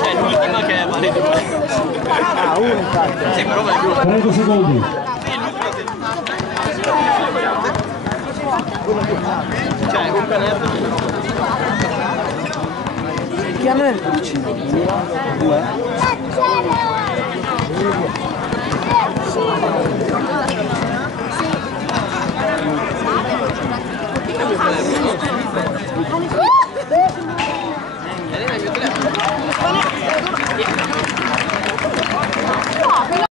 C'è l'ultima che vale 2. Ah, uno infatti. Sì, però vale 2. 30 secondi. Cioè, un canetto. Che hanno il vicino? 2?